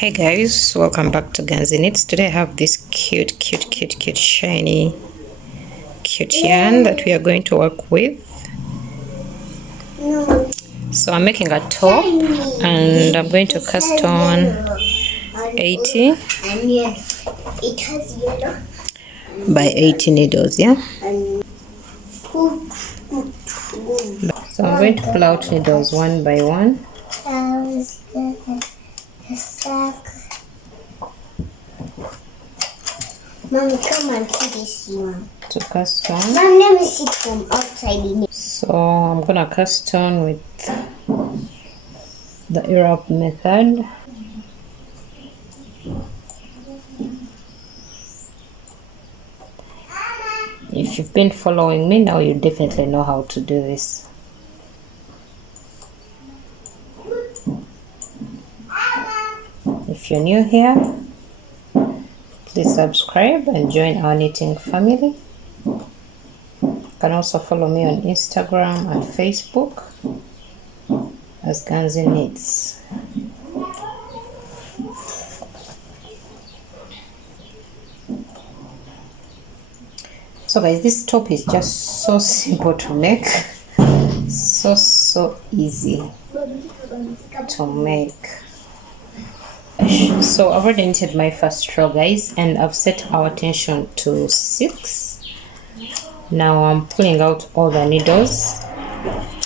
Hey guys, welcome back to Guns in Knits. Today I have this cute shiny yarn that we are going to work with. So I'm making a top and I'm going to cast on 80 by 80 needles, yeah? So I'm going to pull out needles one by one. Mommy, come and see this one. To cast on. Mom, let me see it from outside. So I'm gonna cast on with the Europe method. If you've been following me now, you definitely know how to do this. If you're new here, please subscribe and join our knitting family. You can also follow me on Instagram and Facebook as Guns in Knits. So guys, this top is just so simple to make, so easy to make. So I've already knitted my first row, guys, and I've set our tension to 6. Now I'm pulling out all the needles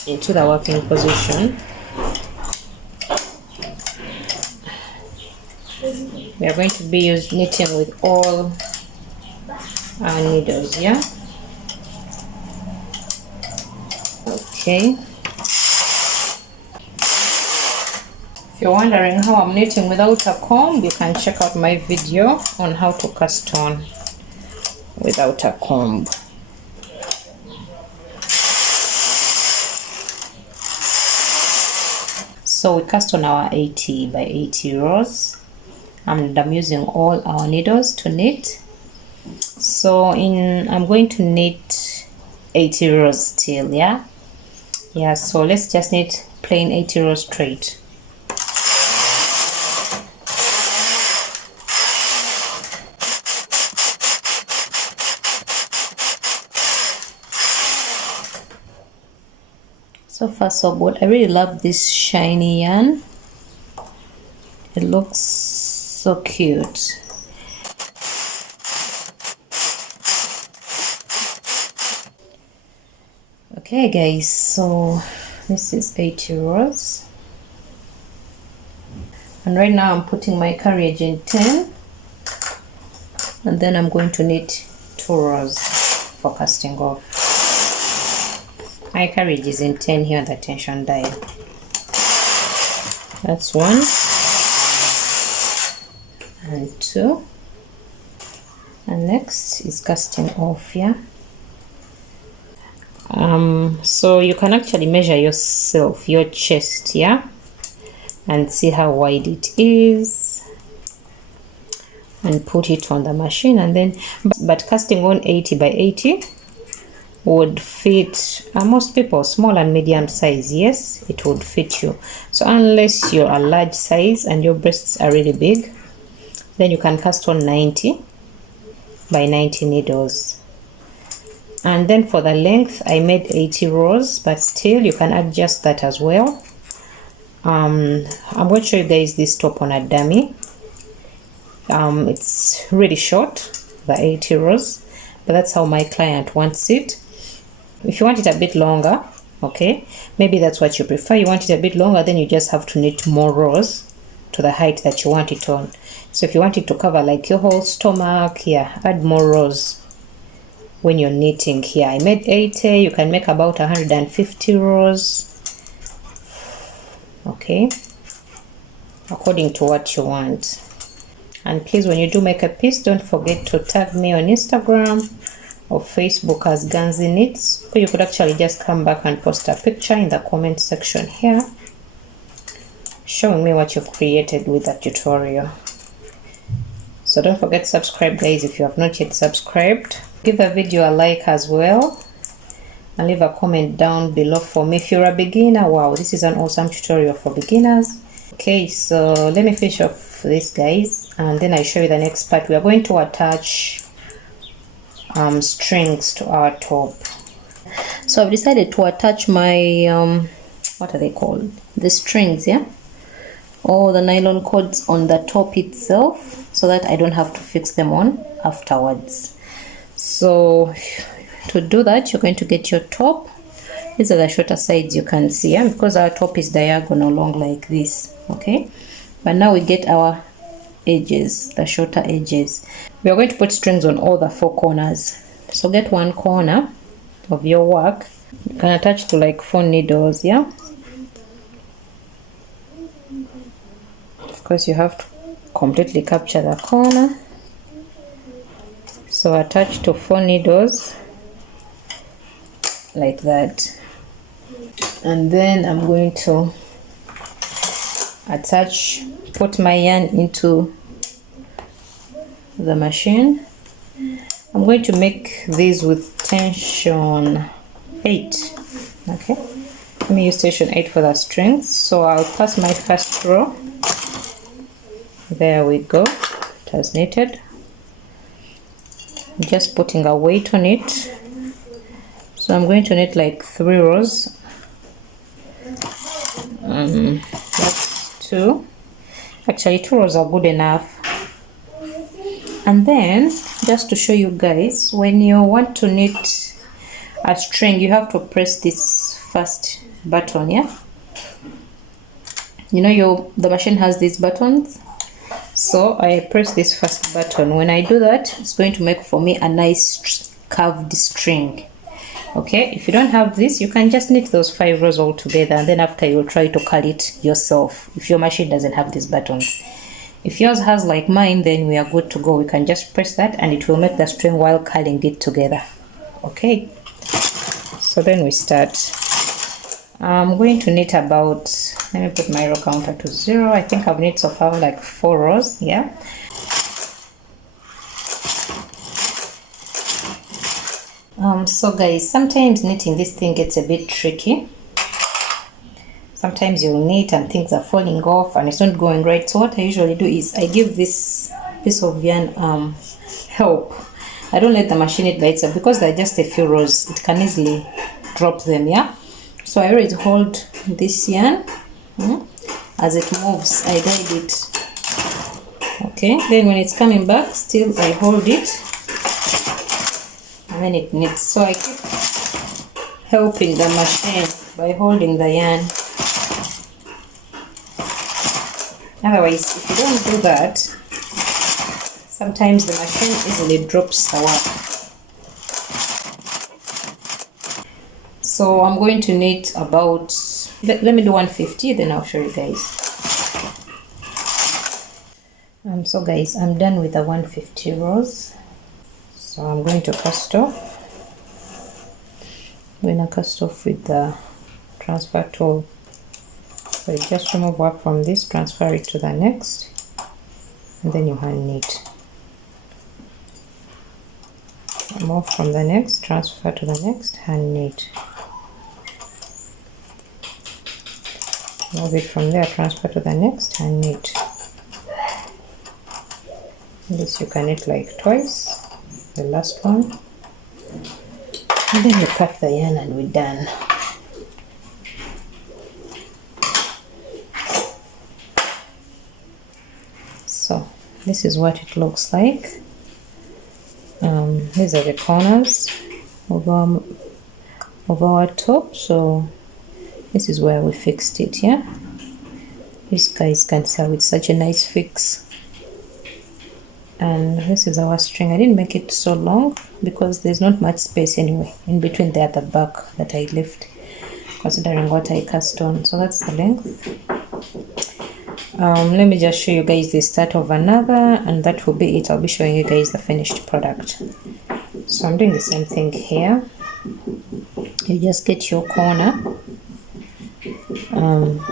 into the working position. We are going to be knitting with all our needles, yeah? Okay. If you're wondering how I'm knitting without a comb, you can check out my video on how to cast on without a comb. So we cast on our 80 by 80 rows, and I'm using all our needles to knit. So I'm going to knit 80 rows still, yeah? Yeah, so let's just knit plain 80 rows straight. So far so good. I really love this shiny yarn. It looks so cute. Okay guys, so this is 80 rows. And right now I'm putting my carriage in 10. And then I'm going to knit 2 rows for casting off. My carriage is in 10 here on the tension dial. That's 1 and 2. And next is casting off here. So you can actually measure yourself, your chest, yeah, and see how wide it is, and put it on the machine. And then, but casting on 80 by 80 would fit most people, small and medium size. Yes, it would fit you. So unless you're a large size and your breasts are really big, then you can cast on 90 by 90 needles. And then for the length, I made 80 rows, but still you can adjust that as well. I'm going to show you guys this top on a dummy. It's really short, the 80 rows, but that's how my client wants it. If you want it a bit longer, okay, maybe that's what you prefer. You want it a bit longer, then you just have to knit more rows to the height that you want it on. So if you want it to cover like your whole stomach, yeah, add more rows when you're knitting here. I made 80, you can make about 150 rows, okay, according to what you want. And please, when you do make a piece, don't forget to tag me on Instagram or Facebook as Guns in Knits, or you could actually just come back and post a picture in the comment section here showing me what you've created with that tutorial. So don't forget to subscribe, guys, if you have not yet subscribed. Give the video a like as well, and leave a comment down below for me. If you're a beginner, wow, this is an awesome tutorial for beginners. Okay, so let me finish off this, guys, and then I show you the next part. We are going to attach strings to our top. So I've decided to attach my what are they called, the strings, yeah, or the nylon cords on the top itself, so that I don't have to fix them on afterwards. So to do that, you're going to get your top. These are the shorter sides, you can see, yeah, because our top is diagonal long like this. Okay, but now we get our edges, the shorter edges. We are going to put strings on all the 4 corners. So get one corner of your work, you can attach to like 4 needles, yeah. Of course, you have to completely capture the corner. So attach to 4 needles like that, and then I'm going to put my yarn into the machine. I'm going to make these with tension 8. Okay, let me use tension 8 for the strings. So I'll pass my first row. There we go, it has knitted. I'm just putting a weight on it. So I'm going to knit like 3 rows. That's 2. Actually 2 rows are good enough. And then just to show you guys, when you want to knit a string, you have to press this first button, yeah. You know the machine has these buttons. So I press this first button. When I do that, it's going to make for me a nice curved string. Okay, if you don't have this, you can just knit those 5 rows all together, and then after you'll try to curl it yourself if your machine doesn't have these buttons. If yours has like mine, then we are good to go. We can just press that and it will make the string while curling it together. Okay, so then we start. I'm going to knit about, let me put my row counter to 0. I think I've knit so far like 4 rows, yeah. So guys, sometimes knitting this thing gets a bit tricky. Sometimes you'll knit and things are falling off and it's not going right. So what I usually do is I give this piece of yarn help. I don't let the machine knit by itself because they're just a few rows. It can easily drop them, yeah. So I always hold this yarn as it moves. I guide it. Okay, then when it's coming back, still I hold it and then it knits. So I keep helping the machine by holding the yarn. Otherwise, if you don't do that, sometimes the machine easily drops the work. So I'm going to knit about, let me do 150, then I'll show you guys. So guys, I'm done with the 150 rows. So I'm going to cast off. I'm going to cast off with the transfer tool. So you just remove work from this, transfer it to the next, and then you hand knit. Remove from the next, transfer to the next, hand knit. Move it from there, transfer to the next, hand knit. This you can knit like twice, the last one, and then you cut the yarn and we're done. So this is what it looks like. These are the corners of our top. So this is where we fixed it, yeah. These guys can see it's such a nice fix. And this is our string. I didn't make it so long because there's not much space anyway in between there at the back that I left, considering what I cast on. So that's the length. Let me just show you guys the start of another, and that will be it. I'll be showing you guys the finished product. So I'm doing the same thing here. You just get your corner,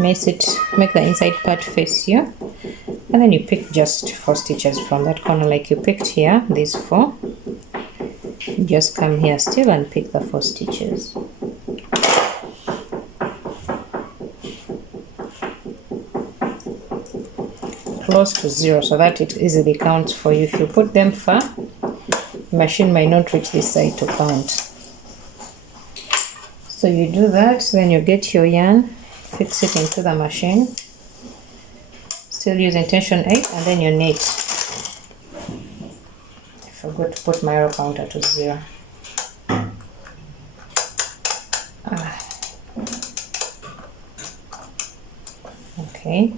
make the inside part face you, and then you pick just 4 stitches from that corner like you picked here, these 4. You just come here still and pick the 4 stitches. close to 0 so that it easily counts for you. If you put them far, the machine might not reach this side to count. So you do that, then you get your yarn, fix it into the machine, still using tension 8, and then you knit. I forgot to put my row counter to 0. Okay,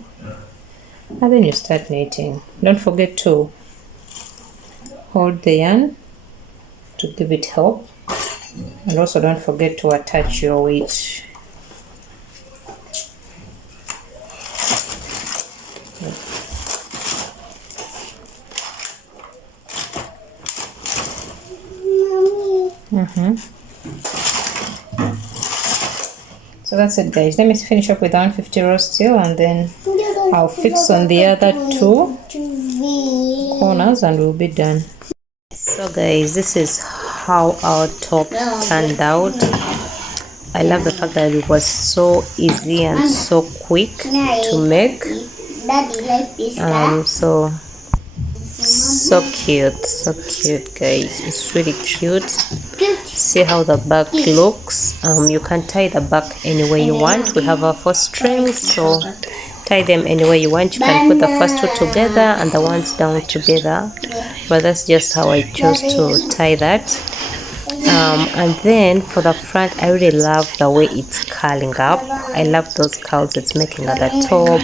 and then you start knitting. Don't forget to hold the yarn to give it help, and also don't forget to attach your weight. So that's it, guys. Let me finish up with 150 rows still, and then I'll fix on the other 2 corners and we'll be done. So guys, this is how our top turned out. I love the fact that it was so easy and so quick to make. So cute guys. It's really cute. See how the back looks. You can tie the back any way you want. We have our 4 strings, so tie them any way you want. You can put the first 2 together and the ones down together, but that's just how I chose to tie that. And then for the front, I really love the way it's curling up. I love those curls it's making at the top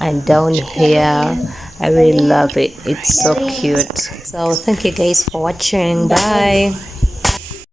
and down here. I really love it. It's so cute. So thank you guys for watching. Bye.